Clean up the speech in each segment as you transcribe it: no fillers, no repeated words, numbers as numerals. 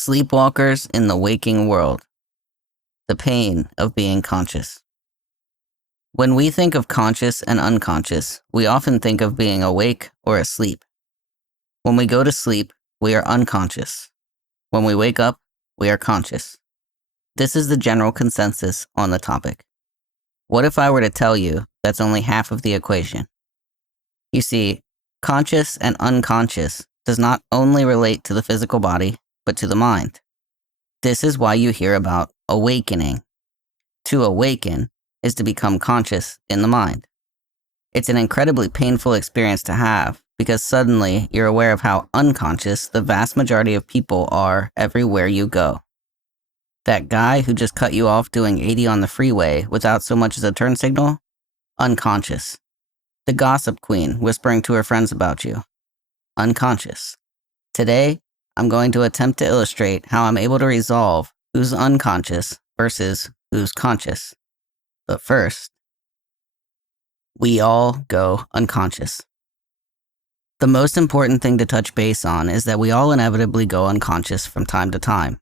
Sleepwalkers in the waking world. The pain of being conscious. When we think of conscious and unconscious, we often think of being awake or asleep. When we go to sleep, we are unconscious. When we wake up, we are conscious. This is the general consensus on the topic. What if I were to tell you that's only half of the equation? You see, conscious and unconscious does not only relate to the physical body, but to the mind. This is why you hear about awakening. To awaken is to become conscious in the mind. It's an incredibly painful experience to have because suddenly you're aware of how unconscious the vast majority of people are everywhere you go. That guy who just cut you off doing 80 on the freeway without so much as a turn signal? Unconscious. The gossip queen whispering to her friends about you? Unconscious. Today, I'm going to attempt to illustrate how I'm able to resolve who's unconscious versus who's conscious. But first, we all go unconscious. The most important thing to touch base on is that we all inevitably go unconscious from time to time.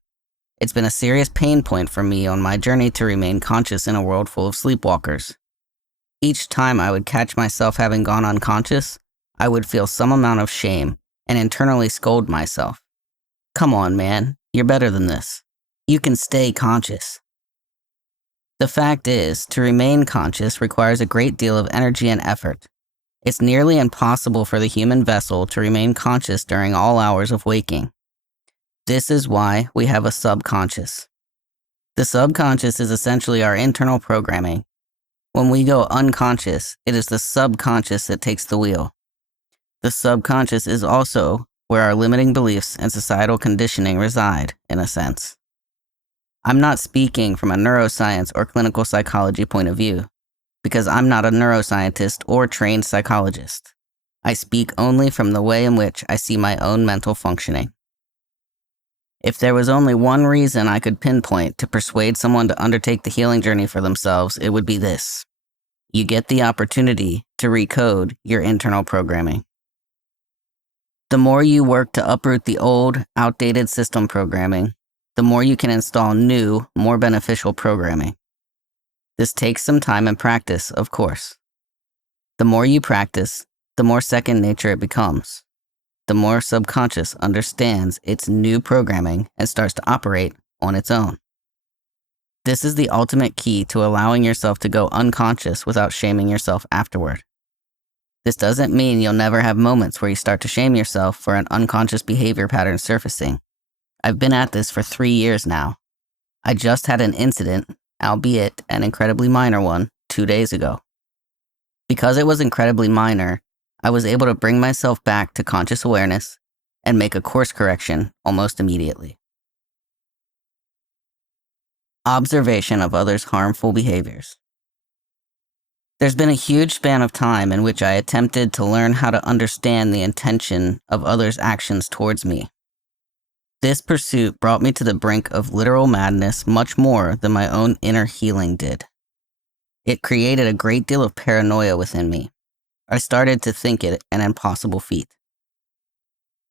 It's been a serious pain point for me on my journey to remain conscious in a world full of sleepwalkers. Each time I would catch myself having gone unconscious, I would feel some amount of shame and internally scold myself. Come on, man, you're better than this. You can stay conscious. The fact is, to remain conscious requires a great deal of energy and effort. It's nearly impossible for the human vessel to remain conscious during all hours of waking. This is why we have a subconscious. The subconscious is essentially our internal programming. When we go unconscious, it is the subconscious that takes the wheel. The subconscious is also where our limiting beliefs and societal conditioning reside, in a sense. I'm not speaking from a neuroscience or clinical psychology point of view, because I'm not a neuroscientist or trained psychologist. I speak only from the way in which I see my own mental functioning. If there was only one reason I could pinpoint to persuade someone to undertake the healing journey for themselves, it would be this. You get the opportunity to recode your internal programming. The more you work to uproot the old, outdated system programming, the more you can install new, more beneficial programming. This takes some time and practice, of course. The more you practice, the more second nature it becomes. The more subconscious understands its new programming and starts to operate on its own. This is the ultimate key to allowing yourself to go unconscious without shaming yourself afterward. This doesn't mean you'll never have moments where you start to shame yourself for an unconscious behavior pattern surfacing. I've been at this for 3 years now. I just had an incident, albeit an incredibly minor one, 2 days ago. Because it was incredibly minor, I was able to bring myself back to conscious awareness and make a course correction almost immediately. Observation of others' harmful behaviors. There's been a huge span of time in which I attempted to learn how to understand the intention of others' actions towards me. This pursuit brought me to the brink of literal madness much more than my own inner healing did. It created a great deal of paranoia within me. I started to think it an impossible feat.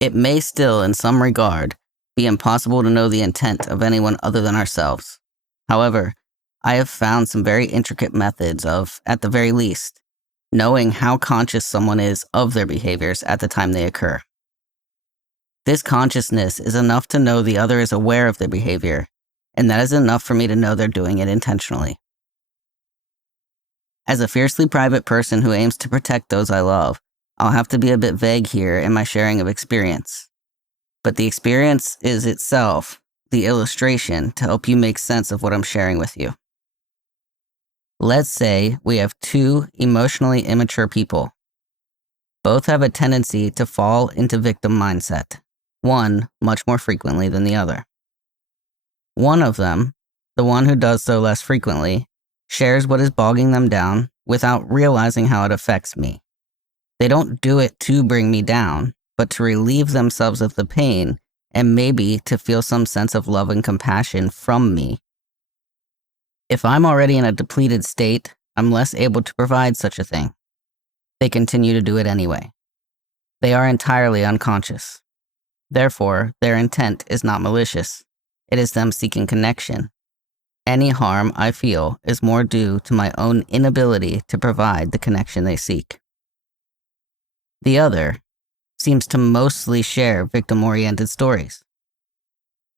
It may still, in some regard, be impossible to know the intent of anyone other than ourselves. However, I have found some very intricate methods of, at the very least, knowing how conscious someone is of their behaviors at the time they occur. This consciousness is enough to know the other is aware of their behavior, and that is enough for me to know they're doing it intentionally. As a fiercely private person who aims to protect those I love, I'll have to be a bit vague here in my sharing of experience. But the experience is itself the illustration to help you make sense of what I'm sharing with you. Let's say we have two emotionally immature people. Both have a tendency to fall into victim mindset, one much more frequently than the other. One of them, the one who does so less frequently, shares what is bogging them down without realizing how it affects me. They don't do it to bring me down, but to relieve themselves of the pain and maybe to feel some sense of love and compassion from me. If I'm already in a depleted state, I'm less able to provide such a thing. They continue to do it anyway. They are entirely unconscious. Therefore, their intent is not malicious. It is them seeking connection. Any harm I feel is more due to my own inability to provide the connection they seek. The other seems to mostly share victim-oriented stories.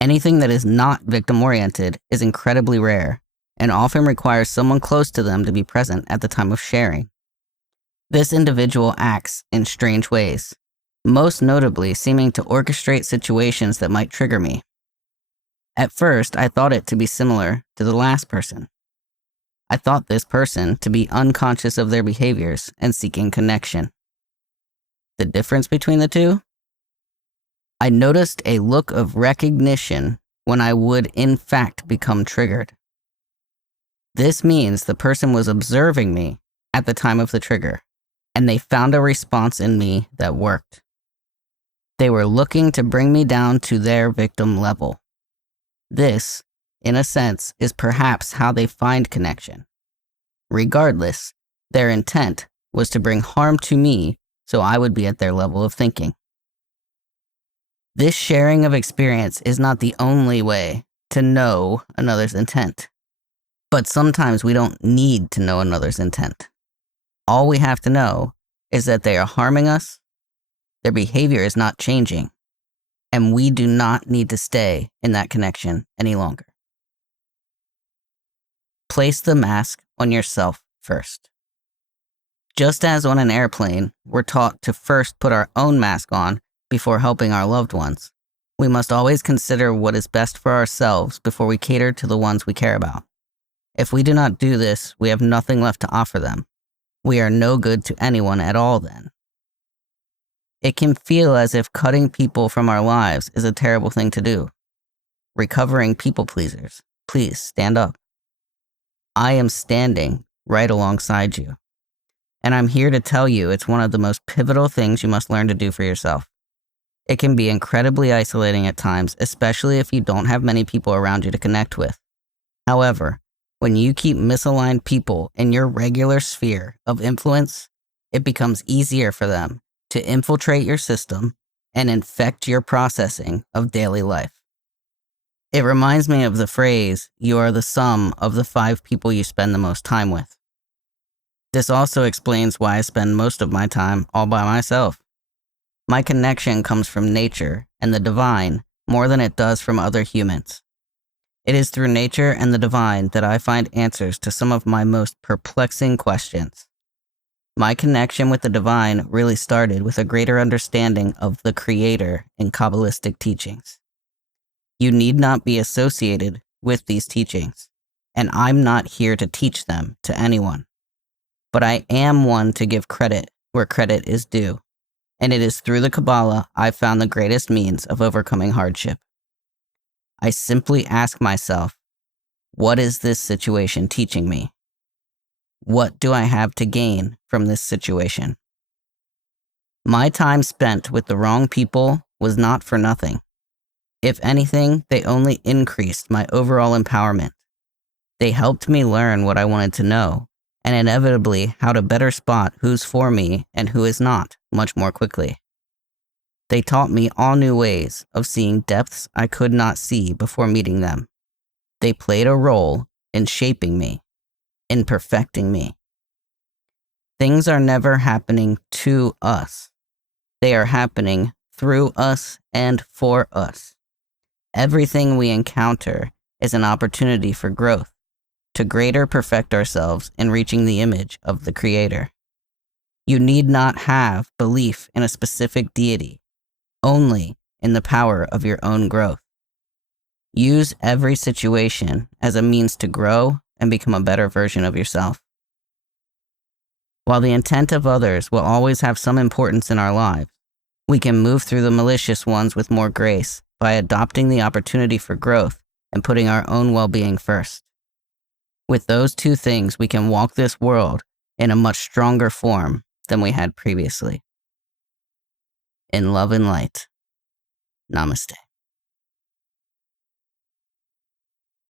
Anything that is not victim-oriented is incredibly rare and often requires someone close to them to be present at the time of sharing. This individual acts in strange ways, most notably seeming to orchestrate situations that might trigger me. At first, I thought it to be similar to the last person. I thought this person to be unconscious of their behaviors and seeking connection. The difference between the two? I noticed a look of recognition when I would in fact become triggered. This means the person was observing me at the time of the trigger, and they found a response in me that worked. They were looking to bring me down to their victim level. This, in a sense, is perhaps how they find connection. Regardless, their intent was to bring harm to me so I would be at their level of thinking. This sharing of experience is not the only way to know another's intent. But sometimes we don't need to know another's intent. All we have to know is that they are harming us, their behavior is not changing, and we do not need to stay in that connection any longer. Place the mask on yourself first. Just as on an airplane, we're taught to first put our own mask on before helping our loved ones, we must always consider what is best for ourselves before we cater to the ones we care about. If we do not do this, we have nothing left to offer them. We are no good to anyone at all then. It can feel as if cutting people from our lives is a terrible thing to do. Recovering people pleasers, please stand up. I am standing right alongside you. And I'm here to tell you it's one of the most pivotal things you must learn to do for yourself. It can be incredibly isolating at times, especially if you don't have many people around you to connect with. However, when you keep misaligned people in your regular sphere of influence, it becomes easier for them to infiltrate your system and infect your processing of daily life. It reminds me of the phrase, you are the sum of the 5 people you spend the most time with. This also explains why I spend most of my time all by myself. My connection comes from nature and the divine more than it does from other humans. It is through nature and the divine that I find answers to some of my most perplexing questions. My connection with the divine really started with a greater understanding of the Creator in Kabbalistic teachings. You need not be associated with these teachings, and I'm not here to teach them to anyone. But I am one to give credit where credit is due, and it is through the Kabbalah I've found the greatest means of overcoming hardship. I simply ask myself, what is this situation teaching me? What do I have to gain from this situation? My time spent with the wrong people was not for nothing. If anything, they only increased my overall empowerment. They helped me learn what I wanted to know, and inevitably how to better spot who's for me and who is not much more quickly. They taught me all new ways of seeing depths I could not see before meeting them. They played a role in shaping me, in perfecting me. Things are never happening to us. They are happening through us and for us. Everything we encounter is an opportunity for growth, to greater perfect ourselves in reaching the image of the Creator. You need not have belief in a specific deity, only in the power of your own growth. Use every situation as a means to grow and become a better version of yourself. While the intent of others will always have some importance in our lives, we can move through the malicious ones with more grace by adopting the opportunity for growth and putting our own well-being first. With those two things, we can walk this world in a much stronger form than we had previously. In love and light. Namaste.